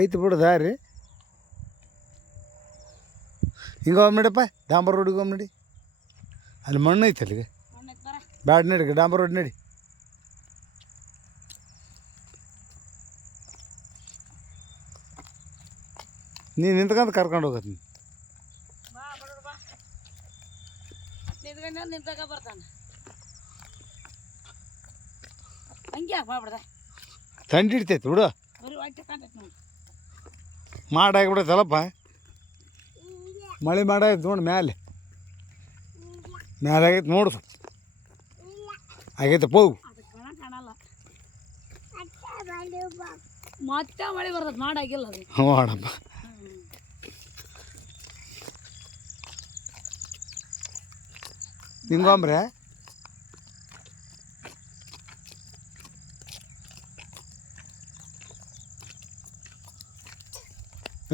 ಐತಿ ಬಿಡು ದಾರಿ. ಹಿಂಗೆ ಹೋಗ್ಬಿಡಪ್ಪ ಡಾಂಬರ್ ರೋಡಿಗೆ ಹೋಗ್ಬಿಡಿ ಅಲ್ಲಿ ಮಣ್ಣು ಐತೆ ಅಲ್ಲಿಗೆ. ಬ್ಯಾಡ್ ನಡಿ ಡಾಂಬರ್ ರೋಡ್ ನಡಿ. ನೀ ನಿಂತ್ಕೊಂತ ಕರ್ಕೊಂಡು ಹೋಗತ್ತೆ ನೀ ಬಾ ಬಡವ್ರು ಬಾ ನಿಂತ್ಕೊಂಡು ನಿಂತಾಗ ಬರ್ತಾನೆ. ಹಂಗೆ ಬಾ ಬಿಡ್ದ ತಂಡಿ ಹಿಡಿತೈತಿ ಬಿಡು ಮಾಡಾಗಿಬಿಡತ್ತಲ್ಲಪ್ಪ ಮಳೆ ಮಾಡಾಯ್ತು ನೋಡಿ ಮ್ಯಾಲೆ. ಮ್ಯಾಲೆ ಆಗೈತೆ ನೋಡು ಆಗೈತೆ ಪೋಗು ಮತ್ತೆ ಮಳೆ ಬರ್ತದೆ ಮಾಡಾಗಿಲ್ಲ ಮಾಡಪ್ಪ. ಹಿಂಗೊಂಬ್ರೆ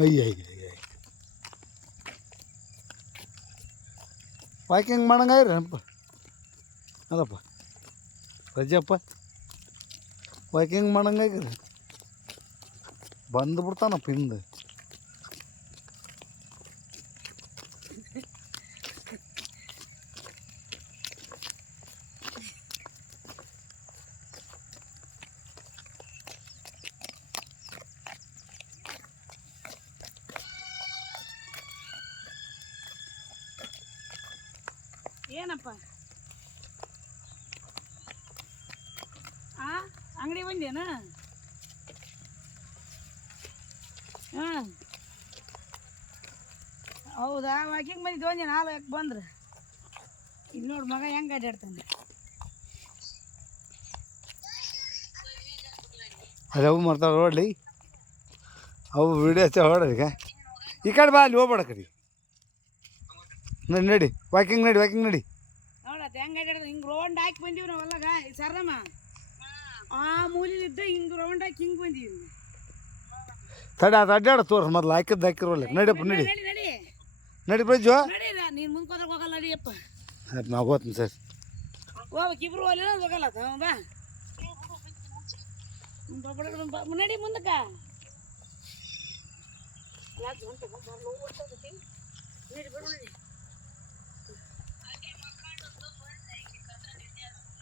ಅಯ್ಯ ಅಯ್ಯ ಅಯ್ಯ ವಾಕಿಂಗ್ ಮಾಡಂಗಾಯ್ರಿ ಅಪ್ಪ ಅದಪ್ಪ ರಜಪ್ಪ ವಾಕಿಂಗ್ ಮಾಡಂಗಾಗ್ರಿ ಬಂದು ಬಿಡ್ತಾನಪ್ಪ ಹಿಂದೆ. ಏನಪ್ಪ? ಆ, ಅಂಗಡಿ ಬಂದೇನ? ಹಾಂ. ಹೌದಾ? ವಾಕಿಂಗ್ ಬಂದಿದ್ದು, ಒಂದೇ ನಾಲ್ಕು ಯಾಕೆ ಬಂದ್ರೆ. ಇಲ್ಲಿ ನೋಡಿ, ಮಗ ಹೆಂಗೆ ಅಡ್ಡಾಡ್ತಾನೆ ಅವು ಮಾಡ್ತಾವೆ ನೋಡಲಿ. ಅವು ವಿಡಿಯೋ ಈಗ ಈ ಕಡೆ ಬಾ, ಅಲ್ಲಿ ಹೋಗ್ಬೇಡ ಕಡೆ. ನಡಿ ನಡಿ. ವಾಕಿಂಗ್ ನಡಿ ವಾಕಿಂಗ್ ನಡಿ. ನೋಡತ್ತೆ ಹೆಂಗೆ ಅಡ್ಡಾಡ್ತಾನೆ ಹಿಂಗೆ ರೌಂಡ್ ಹಾಕಿ ಬಂದೀವಿ ನಾವೆಲ್ಲಾಗ ಸರ್ರಮ್ಮ ಆ ಮೂಲಿಲಿದ್ದ ಹಿಂಗೆ ರೌಂಡ್ ಹಾಕಿ ಹಿಂಗೆ ಬಂದೀವಿ ತಡ ಅದು ಅಡ್ಡಾಡ ತೋರ್ಸ ಮೊದ್ಲು ಹಾಕಿದ್ದು ಹಾಕಿರೋಲ್ಲ ನಡಿಯಪ್ಪ ನಡಿ ನಡಿ ನಡಿ ನಡಿ ಪ್ರಜ್ಜು ನಡಿ ನೀನು ಮುಂದೆ ಹೋಗಲ್ಲ ನಡಿಯಪ್ಪ ಆಯ್ತು ನಾವು ಹೋಗ್ತೀನಿ ಸರ್ ಹೋಗ್ಬೇಕು ಇಬ್ರು ಹೋಗಲಿಲ್ಲ ಹೋಗಲ್ಲ ಬಾ, ನಡಿ ಮುಂದಕ್ಕ ಯಾಕೆ ಹೊಂಟೆ? ಬಾ, ಬಾ, ನೋವು ಹೊಂಟೋಗೈತಿ. ನಡಿ, ಬರು, ನಡಿ.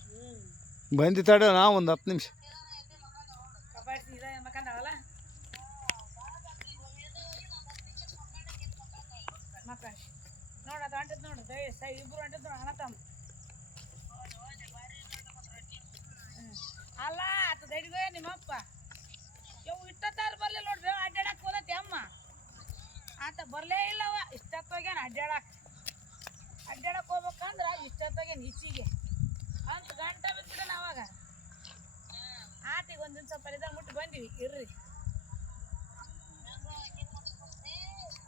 ಹ್ಮ್. ಬಂದಿ ತಡ ನಾವು ಒಂದು ಹತ್ತು ನಿಮಿಷ. ಅದು. ಅಲ್ಲ ಆತ ದಡಿಗೋಯ ನಿಮ್ಮಪ್ಪ ಇಷ್ಟತ್ತಾರು ಬರಲಿಲ್ಲ ನೋಡ್ರಿ ಅಡ್ಡಾಡಕ್ ಹೋದತಿ ಅಮ್ಮ ಬರಲೇ ಇಲ್ಲವ ಇಷ್ಟತ್ತೋಗ್ಯಾನ ಅಡ್ಡಾಡಕ್ ಅಡ್ಡಾಡಕ್ ಹೋಗ್ಬೇಕಂದ್ರ ಇಷ್ಟತ್ತೋಗ್ಯಾನ ಈಚಿಗೆ. ಅಂತ ಗಂಟ ಬಿದ್ಬಿಡಣ ಅವಾಗ ಆತಿಗೆ ಒಂದಿನ ಸ್ವಲ್ಪ ಪರಿದ ಮುಟ್ಟು ಬಂದಿವಿ ಇರ್ರಿ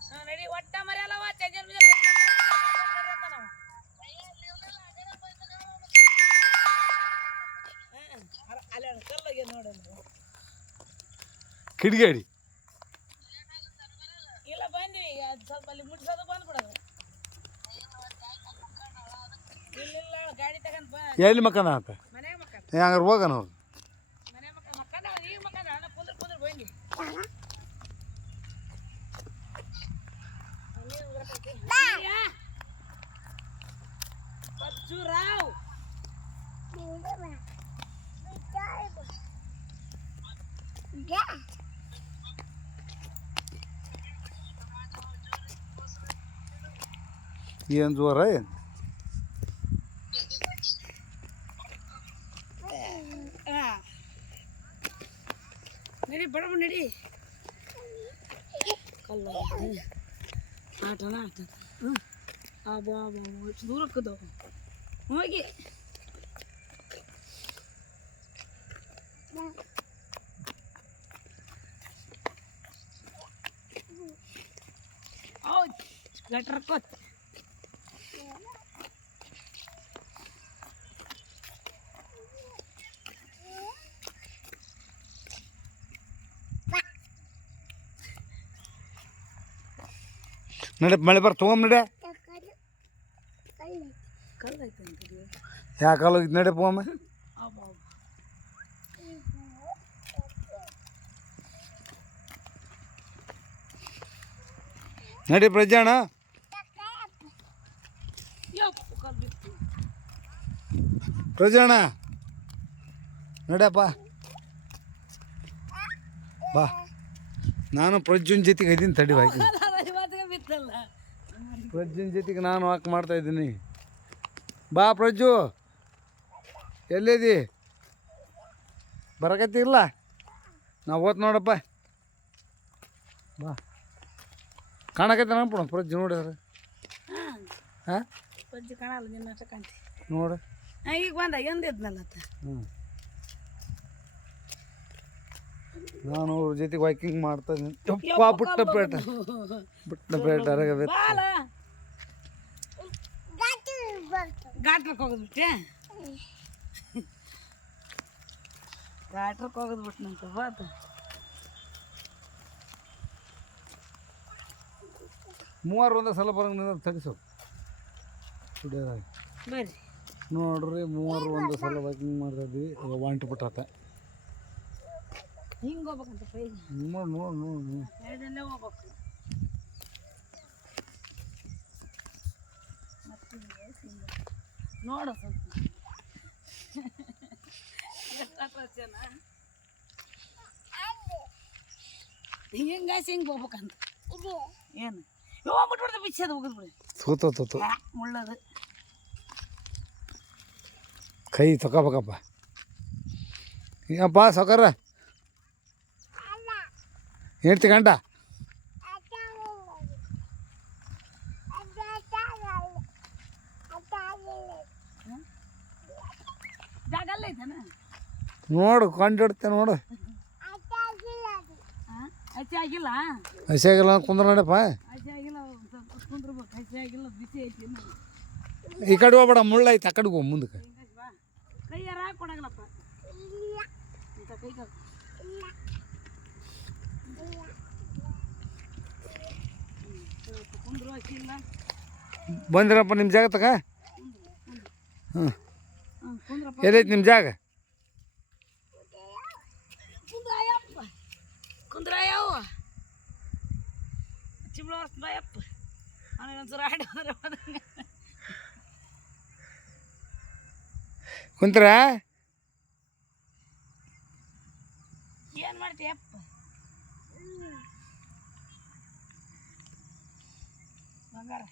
ಹಾ, ನಡಿ ಒಟ್ಟ ಮರೆಯಲ್ಲವ ಚಜನ್ ಬಿಜನ್ ಐದ್ ಗಂಟೆ ಅಂತ ನಾವು ಹ್ಮ್, ಅರ- ಅಲ್ಲಿ ಅಲ್ಲ, ಕಲ್ಲಾಗೆ ನೋಡಂದ್ರೆ ಕಿಡಿಗೇಡಿ ಇಲ್ಲ ಬಂದ್ವಿ ಅದು ಸ್ವಲ್ಪ ಅಲ್ಲಿ ಮುಟ್ಸೋದು ಬಂದ್ಬಿಡೋದು ಎಲ್ಲಿ ಮಕ್ಕನ ಅಂತ ಮನ್ಯಾಗ ಮಕ್ಕಳ ಹಂಗಾರೆ ಹೋಗೋಣ ಅವ್ರು ಮನೆ ಮಕ್ಕಳ ಮಕ್ಕಂದ ಈಗ ಮಕ್ಕಂದ ಅಣ್ಣ ಕುಂದ್ರ ಕುಂದ್ರ ಬಂದ್ವಿ ರಾವ್ ಏನು ಜೋರ ಏನು 아, 뭐야, 뭐야, 뭐야. 노랗거든. 어, 이게. 아, 날 따라 것. ನಡೆ, ಮಳೆ ಬರ್, ತೊಗೊಂಬ ನಡೆ. ಯಾಕೆ ಹೋಗಿದ್, ನಡೆ ಪೋಮ. ನಡಿ ಪ್ರಜಾಣ ಪ್ರಜಾಣ ನಡಪ್ಪ ಬಾ. ನಾನು ಪ್ರಜ್ವನ್ ಜೊತೆಗೆ ಇದೀನಿ ತಡಿ ಬಾಕಿ ಪ್ರಜ್ಜುನ್ ಜೊತೆಗೆ ನಾನು ವಾಕ್ ಮಾಡ್ತಾ ಇದ್ದೀನಿ. ಬಾ ಪ್ರಜ್ಜು. ಎಲ್ಲಿದಿ? ಬರಕತ್ತಿ ಇಲ್ಲ? ನಾವು ಓದ್ ನೋಡಪ್ಪ. ಬಾ. ಕಾಣಕತ್ತೆ ಪುಣ ಪ್ರಜ್ಜು ನೋಡಿದ್ರೆ. ಹಾಂ? ಪ್ರಜ್ಜು ಕಾಣಲ್ಲ ನಿನ್ನ ಕಾಣ್ತಿ. ನೋಡು. ಈಗ ಬಂದ. ಎಂದಿದ್ನಲ್ಲ ಹ್ಞೂ ನಾನು ಅವ್ರ ಜೊತೆಗೆ ವಾಕಿಂಗ್ ಮಾಡ್ತಾ ಇದ್ದೀನಿ. ಬಿಟ್ಟ ಪುಟ್ಟಪೇಟ ಪುಟ್ಟಪೇಟ ಅರಗಬೇಕು ಬಾಲ ಗಾಟ್ರಕ್ಕೆ ಹೋಗೋದು ಬಿಟ್ಟೆ ಗಾಟ್ರಕ್ಕೆ ಹೋಗೋದು ಬಿಟ್ಟನಂತ ಬಾತ ಮೂವರು ಒಂದೇ ಸಲ ಬರಂಗ ತಡಿಸು ಕುಡಿಯೋದಾಗಿ ಬರ್ರಿ. ನೋಡ್ರಿ ಮೂವರು ಒಂದು ಸಲ ಬೈಕಿಂಗ್ ಮಾಡ್ತಾ ಇದ್ವಿ ಈಗ ವಾಂಟ್ ಬಿಟ್ಟಾತ ಹಿಂಗೆ ಹೋಗ್ಬೇಕಂತ ನೋಡಿ ನೋಡಿ ನೋಡಿ ಎರಡಲ್ಲೇ ಹೋಗ್ಬೇಕು. ನೋಡು ಸ್ವಲ್ಪ ಎಷ್ಟಾಗ್ತದೆ ಜನ? ಹಿಂಗಾಸಿ ಹಿಂಗೆ ಹೋಗ್ಬೇಕಂತ ಏನು ಯೋ ಬಿಟ್ಬಿಡ್ದೆ ಬಿಚ್ಚದು ಹೋಗುದು ಬಿಡಿ ಸೂತ ತೂತು ಆ, ಮುಳ್ಳದು ಕೈ ತಗೋಬೇಕಪ್ಪ ಏನಪ್ಪ ಸೌಕರ ಹೇಳ್ತಿ ಗಂಟ ನೋಡು ಕಂಡಿಡ್ತೆ ನೋಡು. ಹಸಿ ಆಗಿಲ್ಲ? ಹಸಿ ಆಗಿಲ್ಲ. ಈ ಕಡೆ ಹೋಗ್ಬೇಡ ಮುಳ್ಳು ಐತೆ ಆ ಕಡೆಗೆ ಹೋಗಿ ಮುಂದಕ್ಕೆ. ಬಂದಿರಪ್ಪ ನಿಮ್ಮ ಜಾಗ ತಗ ಹಾಂ ಎಲ್ಲೈತಿ ನಿಮ್ಮ ಜಾಗ? ಕುಂತ್ರ? ಏನ್ ಮಾಡ್ತೀಯಪ್ಪ? ಬಂಗಾರ.